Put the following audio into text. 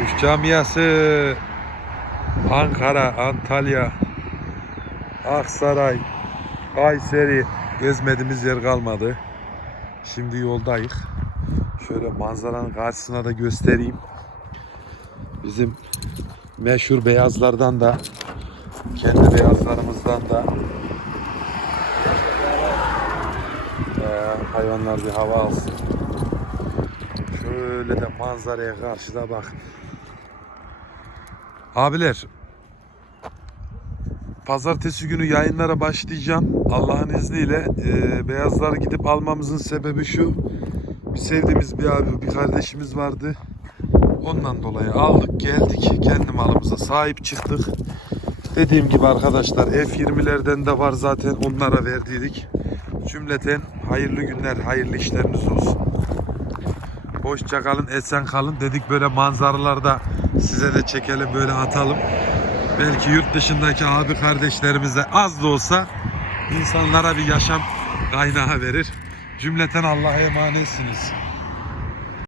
Kuş camiası Ankara, Antalya, Aksaray, Kayseri gezmediğimiz yer kalmadı. Şimdi yoldayız. Şöyle manzaranın karşısına da göstereyim. Bizim meşhur beyazlardan da kendi beyazlarımızdan da Ee, hayvanlar bir hava alsın. Şöyle de manzaraya karşıda bak. Abiler Pazartesi günü yayınlara başlayacağım. Allah'ın izniyle Ee, beyazları gidip almamızın sebebi şu. Bir sevdiğimiz bir abi, bir kardeşimiz vardı. Ondan dolayı aldık, geldik. Kendi malımıza sahip çıktık. Dediğim gibi arkadaşlar F20'lerden de var zaten onlara verdiydik. Cümleten hayırlı günler, hayırlı işleriniz olsun. Hoşça kalın, esen kalın. Dedik böyle manzaralarda size de çekelim, böyle atalım. Belki yurt dışındaki abi kardeşlerimize az da olsa insanlara bir yaşam kaynağı verir. Cümleten Allah'a emanetsiniz.